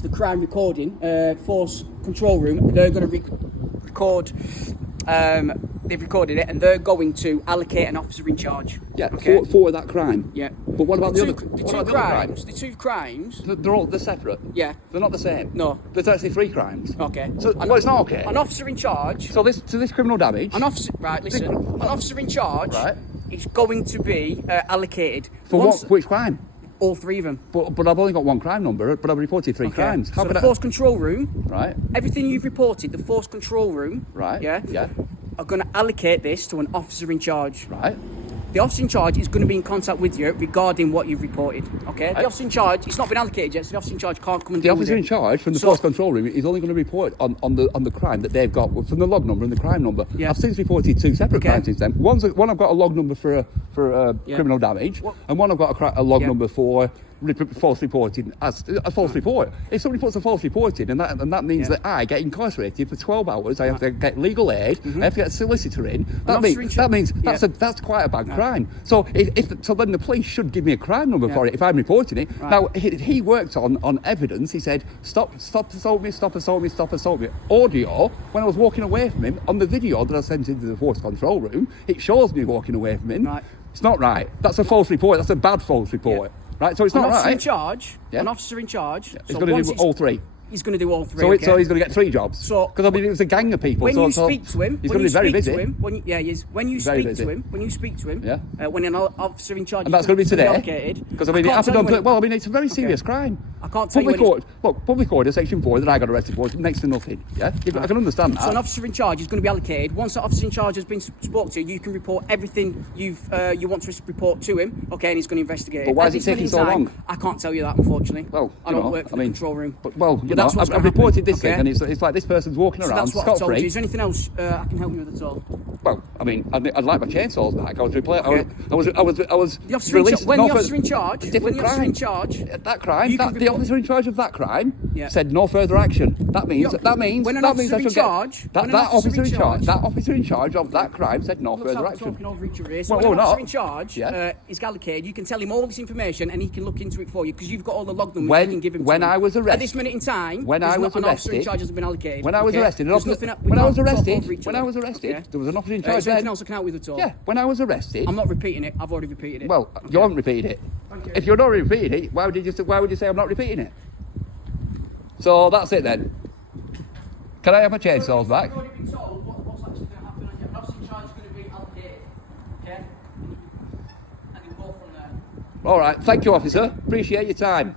is the crime recording force control room. They're going to record. They've recorded it, and they're going to allocate an officer in charge. Yeah, okay? for that crime. Yeah. But what about the other crimes? The two crimes. They're separate. Yeah. They're not the same. No. There's actually 3 crimes. Okay. So it's not okay. An officer in charge. So this criminal damage. An officer. Right. Listen. An officer in charge. Right. Is going to be allocated For which crime? All 3 of them. But I've only got 1 crime number, but I've reported 3 crimes. How so the force control room. Right. Everything you've reported, the force control room. Right. Yeah. Yeah. Are going to allocate this to an officer in charge. Right. The officer in charge is going to be in contact with you regarding what you've reported. Okay. The officer in charge, it's not been allocated yet, so the officer in charge can't come and The officer in charge from the force control room is only going to report on the crime that they've got from the log number and the crime number. Yeah. I've since reported 2 separate crimes since then. One I've got a log number for criminal damage, and one I've got a log number for false reporting as a false report. If somebody puts a false report in, and that means that I get incarcerated for 12 hours, I have to get legal aid, I have to get a solicitor in. That means that's quite a bad crime. So so then the police should give me a crime number for it if I'm reporting it. Right. Now he worked on evidence. He said stop assault me, stop assault me, stop assault me. Audio when I was walking away from him on the video that I sent into the force control room, it shows me walking away from him. Right. It's not right. That's a false report. That's a bad false report. Right, so it's not right. An officer in charge. He's going to do all 3. He's going to do all 3. So he's going to get 3 jobs. So because I mean, it was a gang of people. When you speak to him, he's going to be very busy. When you speak to him, when an officer in charge, and that's going to be today. Because I mean, it happened on. Well, I mean, it's a very serious crime. I can't tell you. Public order, section 4 that I got arrested for, next to nothing. Yeah, I can understand that. So an officer in charge is going to be allocated. Once that officer in charge has been spoke to, you can report everything you want to report to him. Okay, and he's going to investigate. But why is it taking so long? I can't tell you that, unfortunately. Well, I don't work for the control room. I've reported this thing, and it's like this person's walking around scot-free. That's what I told you. Is there anything else I can help you with at all? Well, I mean, I'd like my chainsaws back. I was released. When the officer in charge, that crime, the officer in charge of that crime said no further action. That means when an officer in charge, that officer in charge of that crime said no further action. When an officer in charge is allocated, you can tell him all this information, and he can look into it for you because you've got all the log numbers. You can give him. When I was arrested, at this minute in time, when I was an officer in arrested, charge hasn't been allocated. When I was arrested, there was an officer in charge. Is there anything else I can help with at all? Yeah, when I was arrested. I'm not repeating it. I've already repeated it. Well, you haven't repeated it. If you're not repeating it, why would you say I'm not repeating it? So that's it then. Can I have my chainsaws back? I've already been told what's actually going to happen. An officer in charge is going to be allocated. Okay? And you go from there. All right. Thank you, officer. Appreciate your time.